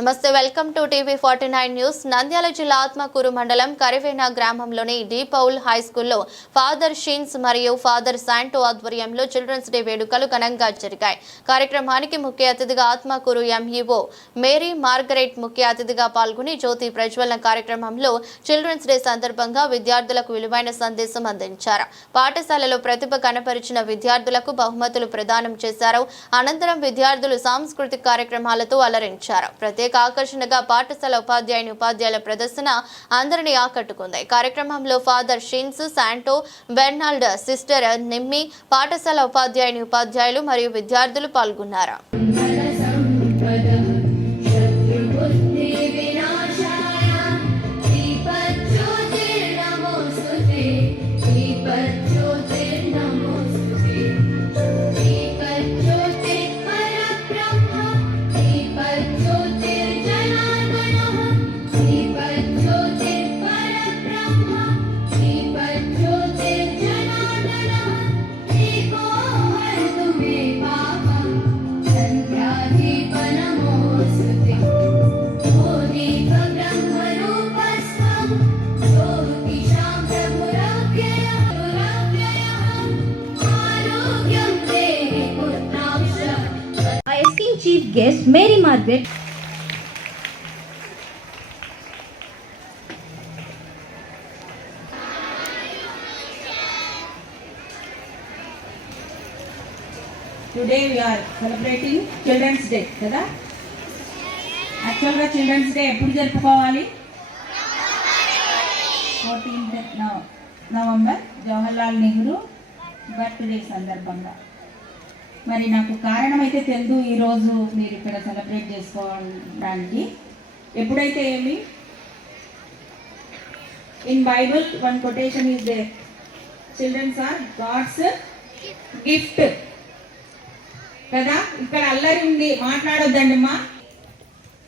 నమస్తే welcome to TV forty nine news. Nandyal జిల్లా ఆత్మకూరు మండలం కరివేనా గ్రామంలోని డీపౌల్ హై స్కూల్లో ఫాదర్ షీన్స్ మరియు ఫాదర్ శాంటో ఆధ్వర్యంలో చిల్డ్రన్స్ డే వేడుకలు ఘనంగా జరిగాయి. కార్యక్రమానికి ముఖ్య అతిథిగా ఆత్మకూరు ఎంఈఓ మేరీ మార్గరెట్ ముఖ్య అతిథిగా పాల్గొని జ్యోతి ప్రజ్వలన కార్యక్రమంలో చిల్డ్రన్స్ డే సందర్భంగా విద్యార్థులకు విలువైన సందేశం అందించారు. పాఠశాలలో ప్రతిభ కనపరిచిన విద్యార్థులకు బహుమతులు ప్రదానం చేశారు. అనంతరం విద్యార్థులు సాంస్కృతిక కార్యక్రమాలతో అలరించారు. ప్రత్యేక ఆకర్షణగా పాఠశాల ఉపాధ్యాయుని ఉపాధ్యాయుల ప్రదర్శన అందరినీ ఆకట్టుకుంది. కార్యక్రమంలో father Shins Santo Bernald sister Nimmi పాఠశాల ఉపాధ్యాయుని ఉపాధ్యాయులు మరియు విద్యార్థులు పాల్గొన్నారు. Mary today we're celebrating children's day కదా? యాక్చువల్గా చిల్డ్రన్స్ డే ఎప్పుడు జరుపుకోవాలి? Fourteenth November Jawaharlal Nehru birthday సందర్భంగా. మరి నాకు కారణం అయితే తెలుసు ఈరోజు మీరు ఇక్కడ సెలబ్రేట్ చేసుకోవడానికి. ఎప్పుడైతే ఏమి? In Bible one quotation is the children are God's gift కదా? ఇక్కడ అల్లరి ఉంది మాట్లాడొద్దండి అమ్మా.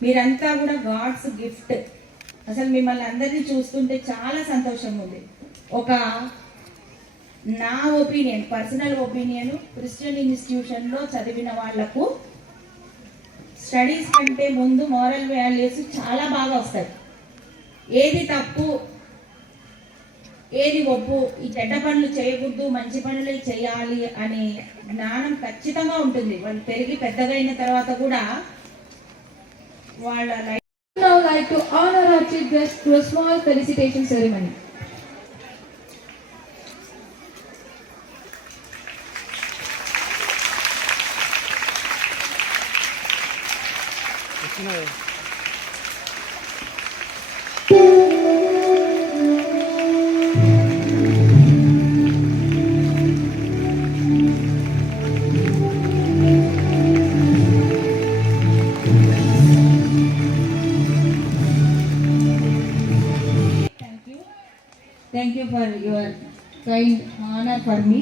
మీరంతా కూడా గాడ్స్ గిఫ్ట్ అసలు మిమ్మల్ని అందరినీ చూస్తుంటే చాలా సంతోషం ఉంది. ఒక నా ఒపీనియన్ పర్సనల్ ఒపీనియన్ క్రిస్టియన్ ఇన్స్టిట్యూషన్లో చదివిన వాళ్ళకు స్టడీస్ కంటే ముందు మోరల్ వాల్యూస్ చాలా బాగా వస్తాయి. ఏది తప్పు ఏది ఒప్పు ఈ చెడ్డ పనులు చేయకూడదు మంచి పనులే చేయాలి అనే జ్ఞానం ఖచ్చితంగా ఉంటుంది. వాళ్ళు పెరిగి పెద్దగా అయిన తర్వాత కూడా వాళ్ళ life like to honour our chief guest to small felicitation small പ്രശ്നമേ Thank you for your kind honor for me.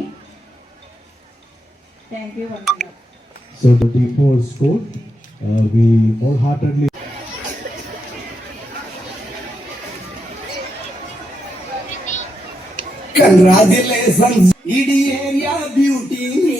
Thank you, Vandana. So the depot is good. Uh, we wholeheartedly Congratulations, ED area beauty,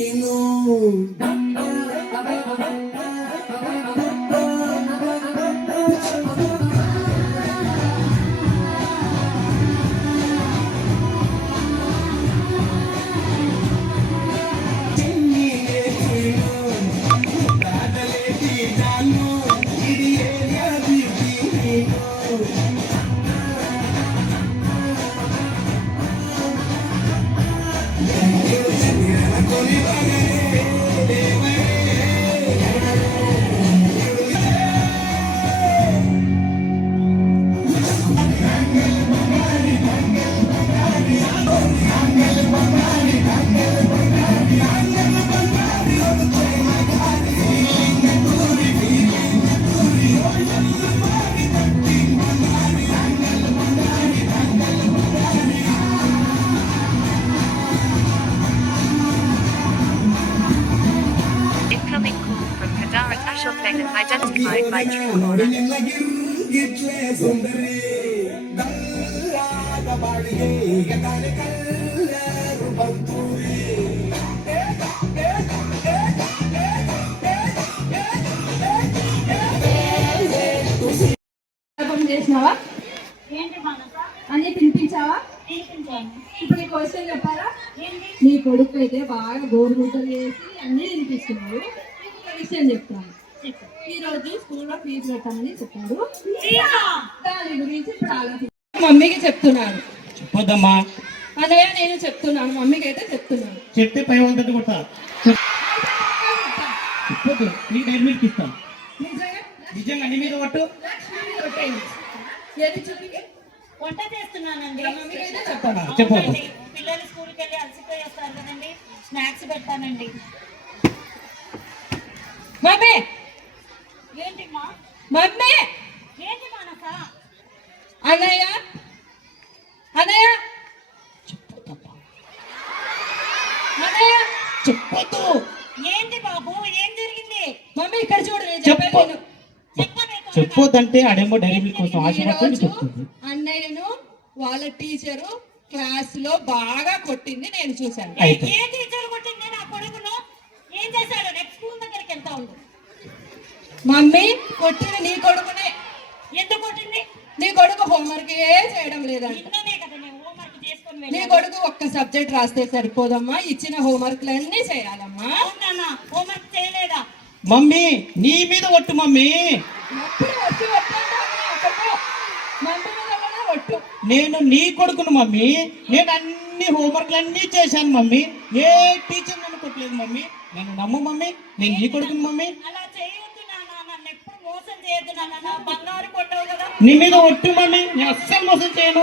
identified by True ನೋಡಿ Caller. ನಿನ್ನ ಗಿರ್ಗಿಟ್ಲೆ ಸುಂದರಿ ದಲ್ಲಾದ ಬಾಡಿಗೆ ಈಗ ತಾನೆ colour ಬಂತೂರಿ Hey, hey, చేసినావా అన్ని తినిపించావా ఇప్పుడు ఈ క్వశ్చన్ చెప్పారా నీ కొడుకు అయితే బాగా గోరుముద్దలు చేసి అన్ని తినిపిస్తున్నాడు నీకు ఒక విషయం చెప్తాను ఈ రోజు స్కూల్లో ఫీజు పెట్టామని చెప్పాడు దాని గురించి ఇప్పుడు ఆలోచించి మమ్మీకి చెప్తున్నాను చెప్పొద్దమ్మా. అన్నయ్య నేను చెప్తున్నాను. మమ్మీకి అయితే చెప్తున్నాను. చెప్తే పై వంద కొడతా చెప్పొద్దు. నీ డైరీ మిల్క్ ఇస్తాను నిజంగా? నీ మీద కొట్టేయండి. ఏది చూపించి? వంట చేస్తున్నానండి. మమ్మీకి అయితే చెప్పాను చెప్పొద్దు అవునండి. పిల్లలు స్కూల్కి వెళ్ళి అలసిపోయి వస్తారు కదండి. స్నాక్స్ పెట్టానండి. మమ్మీ! మమ్మీ! ఏంటి మానస? అన్నయ్య! అన్నయ్య! అన్నయ్య! చెప్పొద్దు. ఏంటి బాబు? ఏం జరిగింది? మమ్మీ ఇక్కడ చూడు చెప్పు. చెప్పొద్దంటే ఆడేమో డైరీ కోసం ఆశపడుతుంది ఈరోజు చెప్తుంది. అన్నయ్యను వాళ్ళ టీచరు క్లాస్లో బాగా కొట్టింది నేను చూశాను. అయితే ఏ టీచర్ కొట్టింది నా కొడుకును ఏం చేశాడు నెక్స్ట్ స్కూల్ దగ్గరికి వెళ్తా ఉండు మమ్మీ కొట్టిన నీ కొడుకునే. ఎందుకు కొట్టింది? నీ కొడుకు హోంవర్క్ ఏ చేయడం చేసుకొని నీ కొడుకు ఒక్క సబ్జెక్ట్ రాస్తే సరిపోదమ్మా ఇచ్చిన హోంవర్క్లన్నీ చేయాలమ్మా. హోంవర్క్ చేయలేదా? మమ్మీ నీ మీద ఒట్టు మమ్మీ. నేను నీ కొడుకును మమ్మీ. నేను అన్ని హోంవర్క్లు అన్నీ చేశాను మమ్మీ. ఏ టీచర్ నన్ను కొట్టలేదు మమ్మీ. నన్ను నమ్ము మమ్మీ. నేను నీ కొడుకును మమ్మీ. అలా నా బంగారు కొట్టవు కదా. నీ మీద ఒట్టు మమ్మీ నేను అస్సలు మోసం చేయను.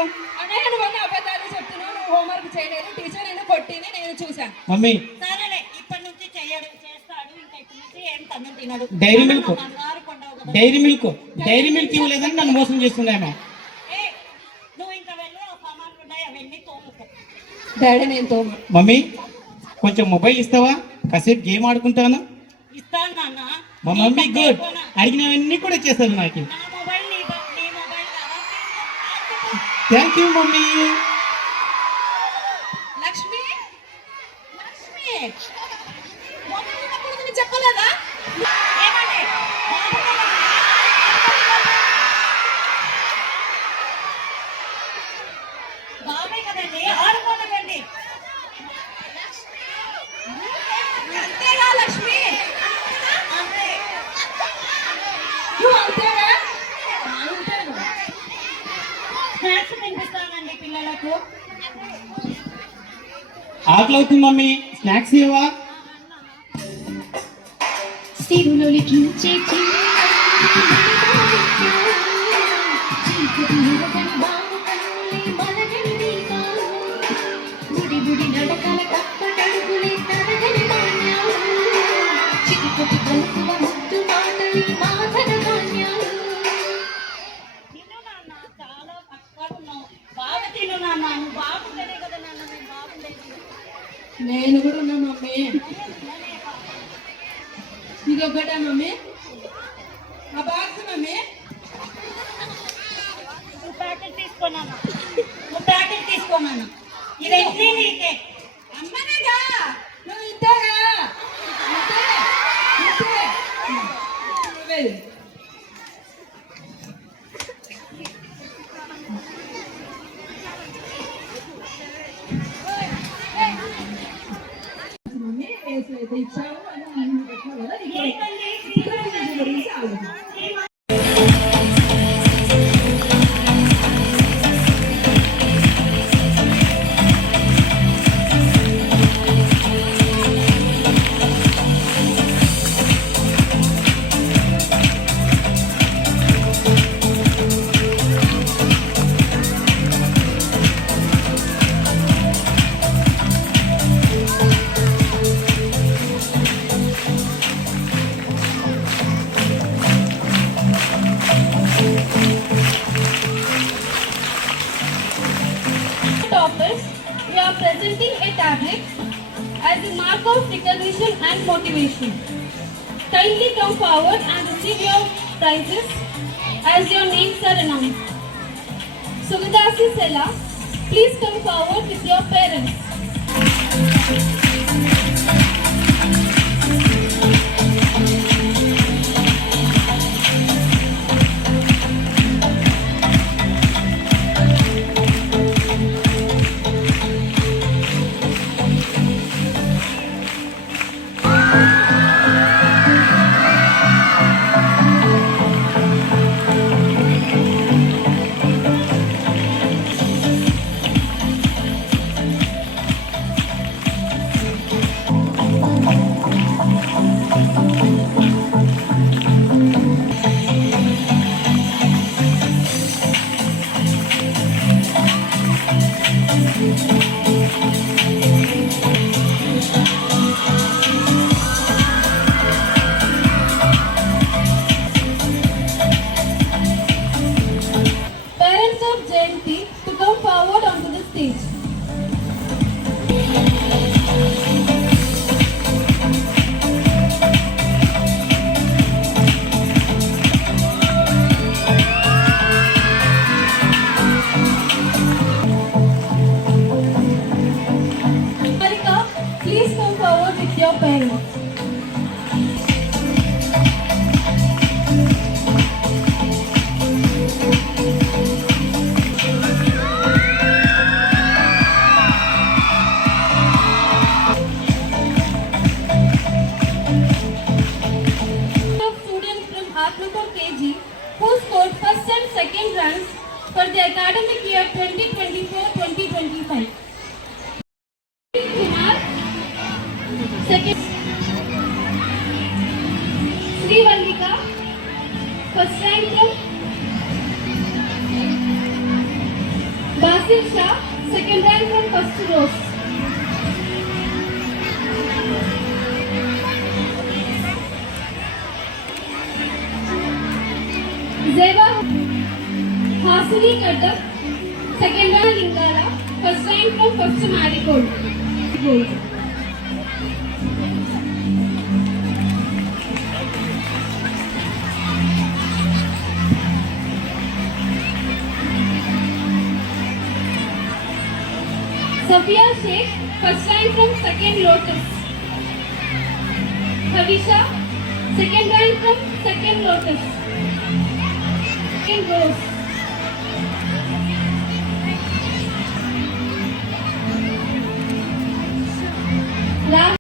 హోంవర్క్ చేయలేదు. టీచర్ కొట్టింది నేను చూశాను మమ్మీ. సరేలే ఇప్పటి నుంచి చేయడు చేస్తాడు ఇంకా ఇప్పటి నుంచి ఏం తన్ను తినడు. డైరీ నాన్న, milk. Dairy Milk. Dairy Milk ఇవ్వలేదని నన్ను మోసం చేస్తున్నాయమ్మా ఏ నువ్వు ఇంకా వెళ్ళు ఆ సామాన్లు ఉన్నాయి అవన్నీ తోముకో. డాడీ నేను తోమ. మమ్మీ కొంచెం మొబైల్ ఇస్తావా? కాసేపు గేమ్ ఆడుకుంటాను. ఇస్తాను నాన్న. మా మమ్మీ గుడ్? అడిగినవన్నీ కూడా చేస్తుంది నాకు. థ్యాంక్ యూ మమ్మీ నాన్న చాలా తక్కువ ఉన్నావు బాగా తిను నాన్న నువ్వు బాగుంటేనే కదా నాన్న నేను బాగుండేది నేను కూడా ఉన్నా మమ్మీ. ఇది ఒకటా మమ్మీ? ఆ బాక్స్ మమ్మీ? ప్యాకెట్ తీసుకున్నాను నువ్వు ప్యాకెట్ తీసుకున్నాను ఇవన్నీ నీకే as a mark of recognition and motivation. Kindly come forward and receive your prizes as your names are announced. Sugidasi Sela, please come forward with your parents. Ratnapur KG, who scored first and second runs for the academic year 2024-2025. Katak, second rank Lingala, first rank from first Marigold. Sheikh, first rank from second Lotus. Havisha, second rank from second Lotus. Second Rose. Gracias.